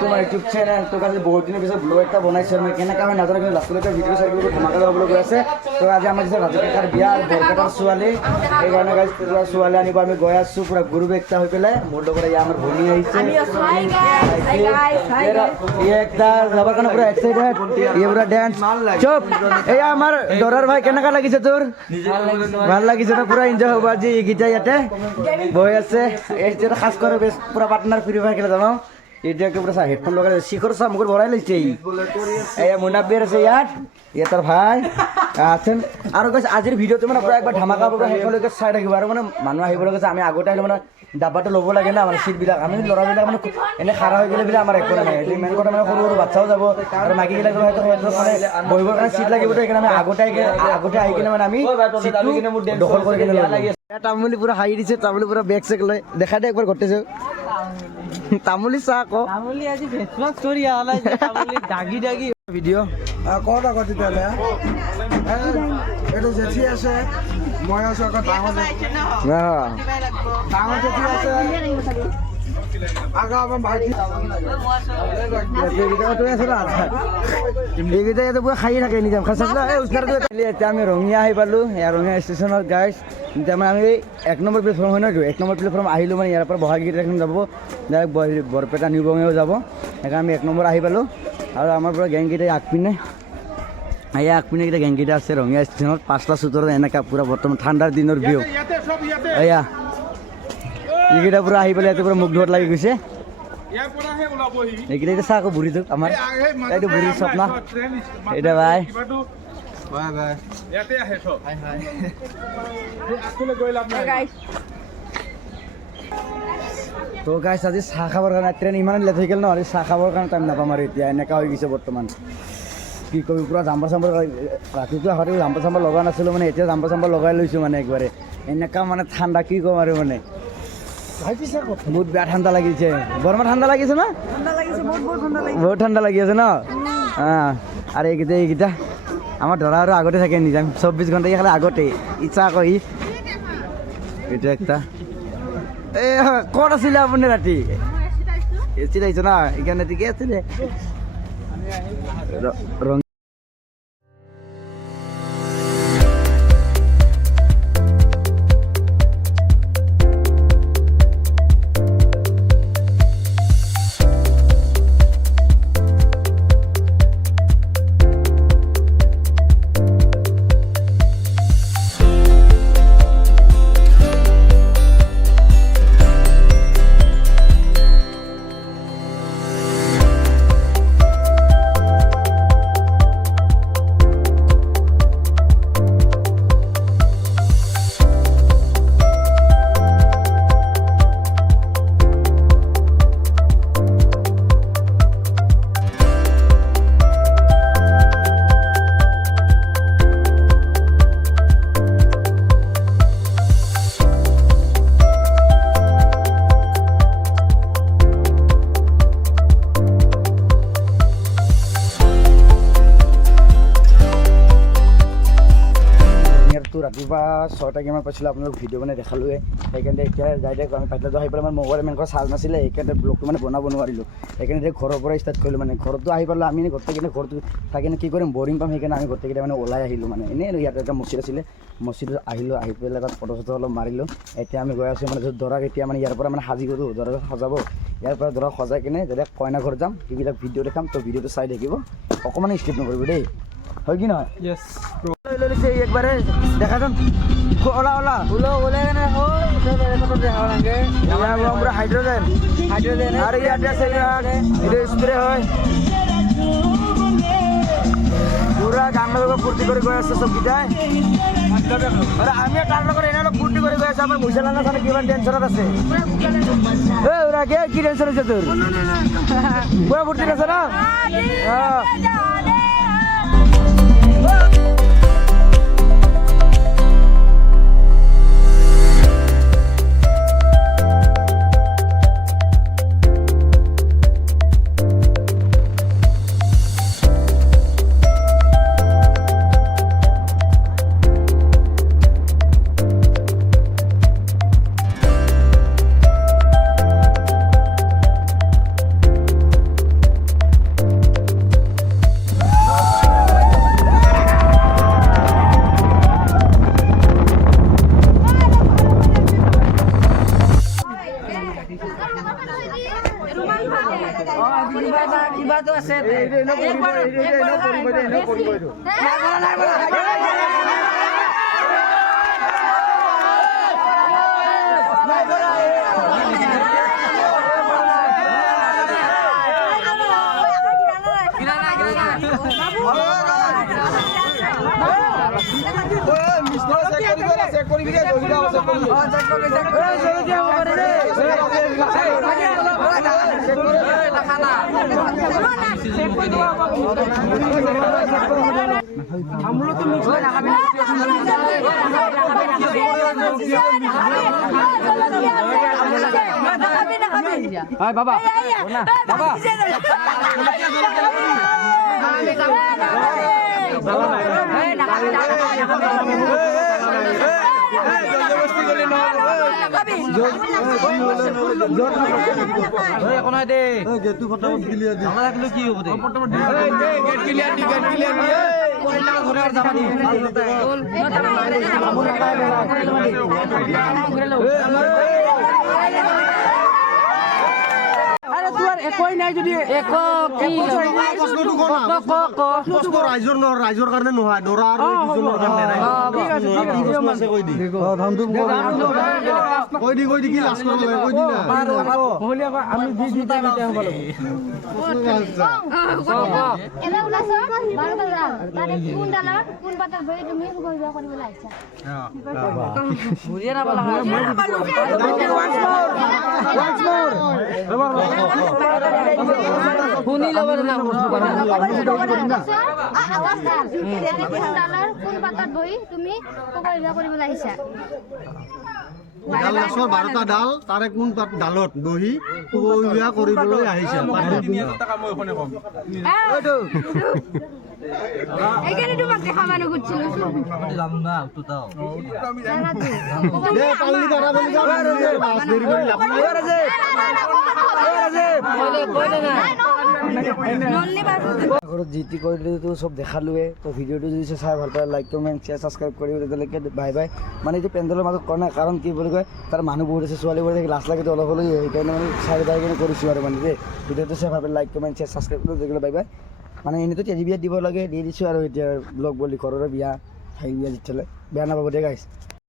তোমাৰ YouTube channel তো আজি বহুত দিনৰ পিছত ব্লগ এটা বনাইছোঁ আমি কেনেকৈ হয় নাজানো কিন্তু লাষ্টলৈকে ভিডিঅ' চাই দিব ধমাকা হ'বলৈ গৈ আছে তো আজি আমাৰ যে ৰাজু কাকাৰ বিয়া আৰু বৰপেটাৰ ছোৱালী সেইকাৰণে গাইজ পুৰা ছোৱালী আনিব আমি গৈ আছোঁ পুৰা গুৰু বেগটা হৈ পেলাই মোৰ লগত এয়া আমাৰ ভনী আহিছে একটা যাবৰ কাৰণে পুৰা এক্সাইটেড এই পুৰা ডেন্স চুপ এয়া আমাৰ দৰাৰ ভাই কেনেকুৱা লাগিছে তোৰ ভাল লাগিছে না পুৰা এনজয় হ'ব আজি এইকেইটা ইয়াতে বহি আছে এটা খাস করে বেশ পুরা পার্টনার ফ্রি ফায়ার খেলে জানো এটা একটা পুরা হেডফোন লগাই শিখর সব মুখর ভরাই লৈছে এই মুনাব্বির আছে ইয়াত তার ভাই আছেন আর গাইস আজিৰ ভিডিওটো মানে পুৰা একবাৰ ধামাকা পুৰা শেষলৈকে চাই থাকিব আৰু মানে মানুহ আহিব লাগে আমি আগতে আহিলে মানে ডাব্বাটো ল'ব লাগে না মানে সিটবিলাক আমি ল'ৰাবিলাক মানে এনে খাৰা হৈ গ'লে বোলে আমাৰ একো নাই এইটো মেইন কথা মানে সৰু সৰু বাচ্চাও যাব আৰু মাইকীবিলাক হয়তো মানে বহিবৰ কাৰণে সিট লাগিব সেইকাৰণে আমি আগতে আহি কিনে মানে আমি সিটটো দখল কৰি কিনে লাগে তামুলি পুৰা হাঁহি দিছে তামুলি পুৰা বেগ চেক লৈ দেখাই দে একবাৰ ঘটিছে তামুলি চাহ আকৌ তামুলি আজি ফেচৱাছ কৰি আলাই তামুলি দাগি দাগি ভিডিঅ' ক'ত আকৌ তেতিয়াহ'লে এইটো জেঠি আছে মই আছোঁ আকৌ ডাঙৰ জেঠি আছে আকৌ আমাৰ ভাইটি এইকেইটা ইয়াতে পুৰা খাই থাকে নিজাম এতিয়া আমি ৰঙিয়া আহি পালোঁ ৰঙিয়া ষ্টেচনত গাইছ এতিয়া মানে আমি 1 নম্বৰ প্লেটফৰ্ম হয় নহয়তো 1 নম্বৰ প্লেটফৰ্ম আহিলোঁ মানে ইয়াৰ পৰা বহাগীত এখন যাব ডাইৰেক্ট বৰপেটা নিউ বঙাইগাঁও যাব সেইকাৰণে আমি 1 নম্বৰ আহি পালোঁ আৰু আমাৰ পৰা গেংকেইটা আগপিনে এয়া আগপিনে কেইটা গেংকেইটা আছে ৰঙিয়া ষ্টেচনত 5টা চোতৰত এনেকুৱা পুৰা বৰ্তমান ঠাণ্ডাৰ দিনৰ ভিউ এয়া এইকেইটা পুৰা আহি পেলাই ইয়াতে পুৰা মুখ ধোৱাত লাগি গৈছে এইকেইটা এতিয়া চাহ আকৌ বুঢ়ীটোক আমাৰ এইটো বুঢ়ীৰ স্বপ্ন এতিয়া ভাই তো গাইছ আজি চাহ খাবৰ কাৰণে ট্ৰেইন ইমান লেট হৈ গ'ল ন আজি চাহ খাবৰ কাৰণে টাইম নাপাম আৰু এতিয়া এনেকুৱা হৈ গৈছে বৰ্তমান কি কবি পুৰা জাম্পাৰ চাম্পাৰ ৰাতিটো আহোঁতে জাম্পাৰ চাম্পাৰ লগা নাছিলোঁ মানে এতিয়া জাম্পাৰ চাম্পাৰ লগাই লৈছোঁ মানে একবাৰে এনেকুৱা মানে ঠাণ্ডা কি ক'ম আৰু মানে বহুত বেয়া ঠাণ্ডা লাগিছে গৰমত ঠাণ্ডা লাগিছে ন বহুত ঠাণ্ডা লাগি আছে ন আৰু এইকেইটা আমাৰ ধৰা আৰু আগতে থাকে নিজাম 24 ঘণ্টা খালি আগতে ইচ্ছা আকৌ এইটো একটা এই ক'ত আছিলে আপুনি ৰাতি এচিত আহিছে না সেইকাৰণে ঠিকে আছিলে ৰাতিপুৱা 6টা কিমান পাইছিলোঁ আপোনালোক ভিডিঅ' মানে দেখালোৱে সেইকাৰণে এতিয়া ডাইৰেক্ট আমি পাইছিলোঁ আহি পেলাই মানে মোবাইল ইমান চাৰ্জ নাছিলে সেইকাৰণে ব্লগটো মানে বনাব নোৱাৰিলোঁ সেইকাৰণে এতিয়া ঘৰৰ পৰা ষ্টাৰ্ট কৰিলোঁ মানে ঘৰতো আহি পালোঁ আমি গোটেই কিনে ঘৰটো থাকি কি কৰিম বৰিং পাম সেইকাৰণে আমি গোটেইকেইটা মানে ওলাই আহিলোঁ মানে এনেই ইয়াতে এটা মছজিদ আছিলে মছজিদত আহিলোঁ আহি পেলাই তাত ফটো চটো অলপ মাৰিলোঁ এতিয়া আমি গৈ আছোঁ মানে ধৰক এতিয়া মানে ইয়াৰ পৰা মানে সাজি কৰোঁ দৰাক সজাব ইয়াৰ পৰা ধৰক সজাই কিনে যেতিয়া কইনা ঘৰ যাম সেইবিলাক ভিডিঅ' দেখাম তো ভিডিঅ'টো চাই থাকিব অকণমান স্কিপ নকৰিব দেই হয় কি নহয় একবাৰে দেখা যাম ওলা ওলা ওলাই কেনে পুৰা হাইড্ৰজেন আৰু ইয়াতে আছে এইটো স্প্ৰে হয় পুৰা গান লগাব ফূৰ্তি কৰি গৈ আছে চবকেইটাই আৰু আমি তাৰ লগত এনে অলপ ফূৰ্তি কৰি গৈ আছোঁ আমাৰ মুছালা নাচানে কিমান টেনশ্যনত আছে কি টেনশ্যন হৈছে তোৰ পুৰা ফূৰ্তিত আছে ন কিবাটো আছে বাবা কি হব একোই নাই যদি ৰাইজৰ কাৰণে নহয় দৰা আৰু কৈ দি কি লাজ কৰিব লাগে কৈ দি শুনি ল'ব না কোন পাতত বহি তুমি কৰিবলৈ আহিছা ডাল গছৰ 12টা ডাল তাৰে কোন ডালত বহি কুবলীয়া কৰিবলৈ আহিছে এইকাৰণে তোমাক দেখা মানুহ খুজিছিলো জিটি কৰিলেতো চব দেখালোৱে তো ভিডিঅ'টো যদি চাই ভাল পায় লাইক কমেণ্ট শ্বেয়াৰ ছাবস্ক্ৰাইব কৰিব তেতিয়ালৈকে বাই বাই মানে এইটো পেণ্ডেলৰ মাজত কৰা নাই কাৰণ কি বুলি কয় তাৰ মানুহ বহুত আছে ছোৱালীবোৰ লাজ লাগেতো অলপ হ'লেও সেইকাৰণে মানে চাই বাই কিনে কৰিছোঁ আৰু মানে দেই ভিডিঅ'টো চাই ভাল পায় লাইক কমেণ্ট শ্বেয়াৰ ছাবস্ক্ৰাইব কৰি তেতিয়ালৈকে বাই বাই মানে এনেইতো টেডি বিয়াত দিব লাগে দি দিছোঁ আৰু এতিয়া ব্লগ বুলি ঘৰৰে বিয়া ঠাই বিয়া যেতিয়ালৈ বেয়া নাপাব দে গাইছ